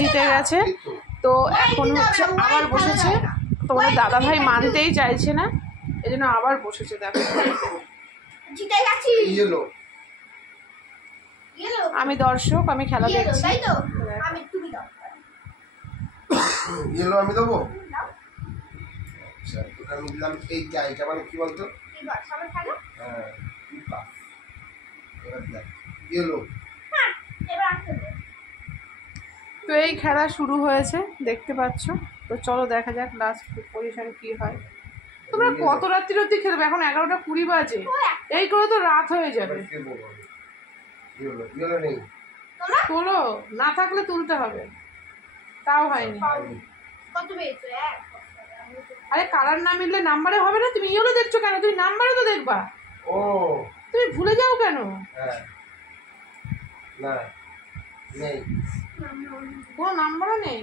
জিতে গেছে। তো এখন হচ্ছে আবার বসেছে, তোমাদের দাদা ভাই মানতেই চাইছে না, এই জন্য আবার বসেছে। দেখো আমি দর্শক, আমি খেলা দেখছি। আমি দেবো। আমি দিলাম এইটা মানে কি বলতো? তো এই খেলা শুরু হয়েছে, দেখতে পাচ্ছ। তো চলো দেখা যাক লাস্ট পজিশন কি হয়। তোমরা কত রাত্রি অব্দি খেলবে? এখন 11:20 বাজে, এই করে তো রাত হয়ে যাবে। তোলো, না থাকলে তুলতে হবে। তাও হয়নি। আরে কালার না মিললে নাম্বারে হবে না। তুমি ইয়েলো দেখছো কেন? তুমি নাম্বারে তো দেখবা। ও তুমি ভুলে যাও কেন? না নেই, কোনো নাম্বারও নেই।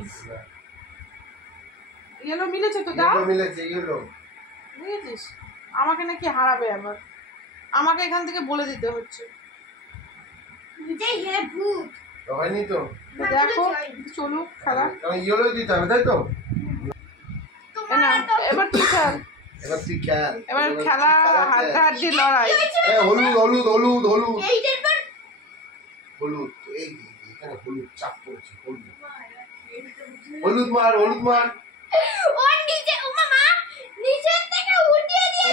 ইয়েলো মিলেছে তো? দাও। মিলেছে ইয়েলো। বুঝেছিস? আমাকে নাকি হারাবে আবার, আমাকে এখান থেকে বলে দিতে হচ্ছে। হয়নি তো। দেখো চলুক খেলা। ইয়েলো দিতে হবে, তাই তো? এবার তুই খেল। এবার খেলা হাড্ডাহাড্ডি লড়াই। হলুদ হলুদ হলুদ হলুদ হলুদ, এই এখানে হলুদ চাপ পড়েছে। হলুদ মার, হলুদ মার।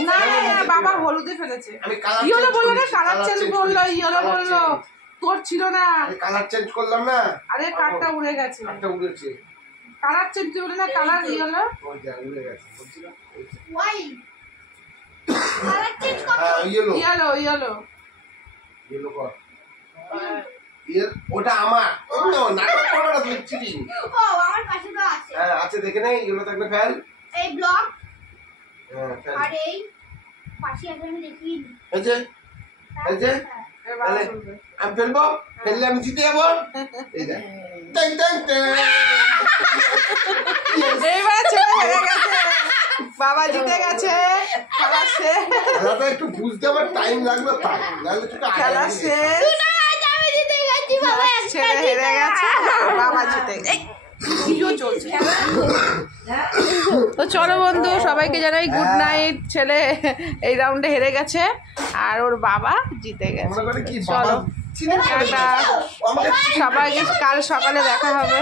না বাবা হলুদে ফেলেছে। ইয়েলো বললো না, কালার চেঞ্জ করলো। ইয়েলো বললো, তোর ছিল না। কালার চেঞ্জ করলাম না। আরে কার্ডটা উড়ে গেছে। কার্ডটা উড়েছে। কালার চেঞ্জ করলো না, কালার ইয়েলো উড়ে গেছে। বলছিলাম ইয়েলো ইয়েলো ইয়েলো ইয়েলো কর। ওটা আমার। নাটক করবে না তুমি, চিটিং। ও আমার পাশে তো আছে। হ্যাঁ আছে, দেখে নেই। ইয়েলো থাকলে ফেল। এই ব্লক। হ্যাঁ ফেল। আর এই পাশে আছে, আমি দেখি। এই যে আমি ফেলবো, ফেললে আমি জিতে যাবো। এই দেখ, ট্যাং ট্যাং ট্যাং। এইবার ছেলে হেরে গেছে, বাবা জিতে গেছে। খেলা শেষ। খেলাটা একটু বুঝতে আমার টাইম লাগলো, তাই নাহলে তো খেলা শেষ। আমি জিতে গেছি বাবা। ছেলে হেরে গেছে, বাবা জিতে গেছে। চলছে। তো চলো বন্ধু, সবাইকে জানাই গুড নাইট। ছেলে এই রাউন্ডে হেরে গেছে আর ওর বাবা জিতে গেছে। চলো টাটা, সবাইকে কাল সকালে দেখা হবে।